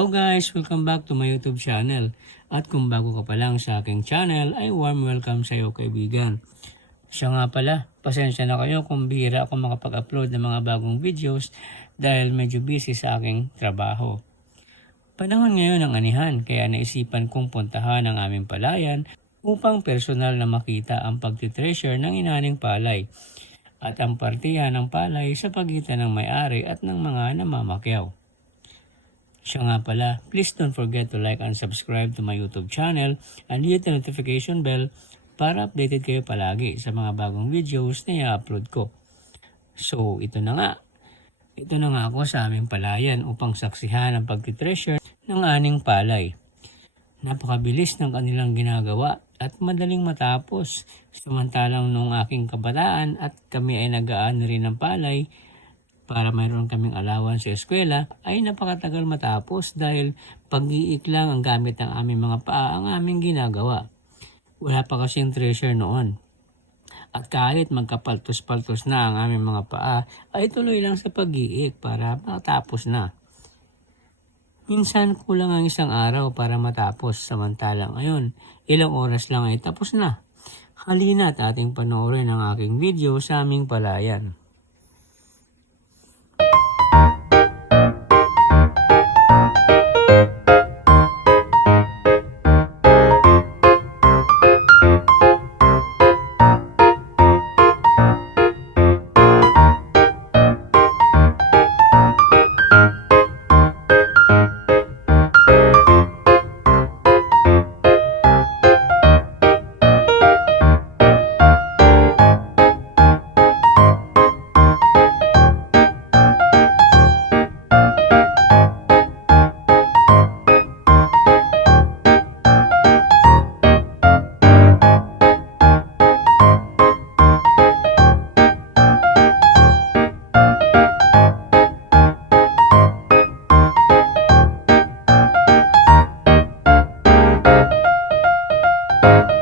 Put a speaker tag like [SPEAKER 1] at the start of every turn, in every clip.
[SPEAKER 1] Hello guys! Welcome back to my YouTube channel. At kung bago ka pa lang sa aking channel, ay warm welcome sa iyo kaibigan. Siya nga pala, pasensya na kayo kung bihira ako makapag-upload ng mga bagong videos dahil medyo busy sa aking trabaho. Panahon ngayon ng anihan kaya naisipan kong puntahan ang aming palayan upang personal na makita ang pagtitreasure ng inaning palay at ang partihan ng palay sa pagitan ng may-ari at ng mga namamakyaw. Siya nga pala, please don't forget to like and subscribe to my YouTube channel and hit the notification bell para updated kayo palagi sa mga bagong videos na i-upload ko. So, ito na nga. Ito na nga ako sa aming palayan upang saksihan ang pagtitreasure ng aning palay. Napakabilis ng kanilang ginagawa at madaling matapos. Samantalang nung aking kabataan at kami ay nagaan rin ng palay, para mayroon kaming alawan sa eskwela ay napakatagal matapos dahil pag-iik lang ang gamit ng aming mga paa ang aming ginagawa. Wala pa kasing treasure noon. At kahit magkapaltos-paltos na ang aming mga paa, ay tuloy lang sa pag-iik para matapos na. Minsan kulang ang isang araw para matapos samantalang ngayon, ilang oras lang ay tapos na. Halina at ating panoorin ang aking video sa aming palayan. Thank you.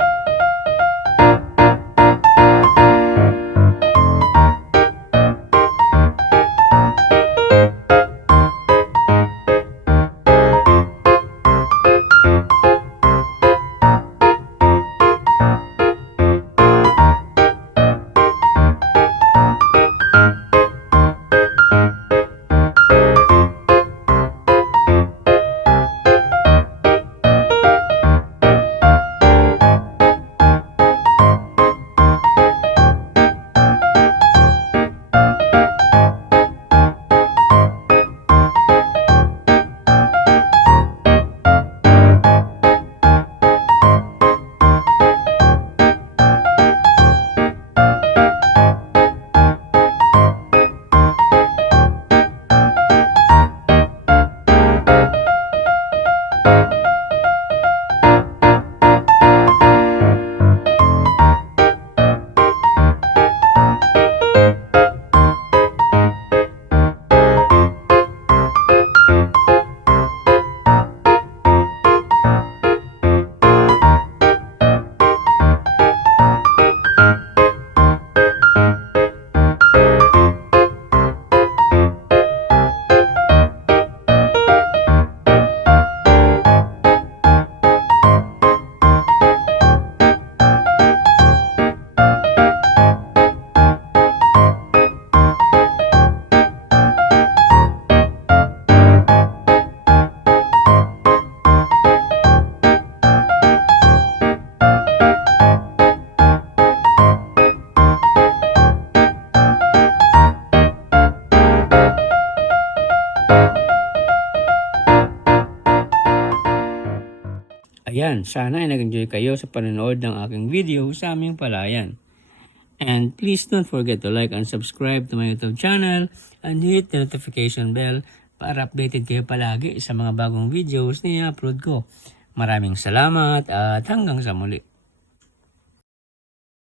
[SPEAKER 1] Ayan, sana ay nag-enjoy kayo sa panonood ng aking video sa aming palayan. And please don't forget to like and subscribe to my YouTube channel and hit the notification bell para updated kayo palagi sa mga bagong videos na i-upload ko. Maraming salamat at hanggang sa muli.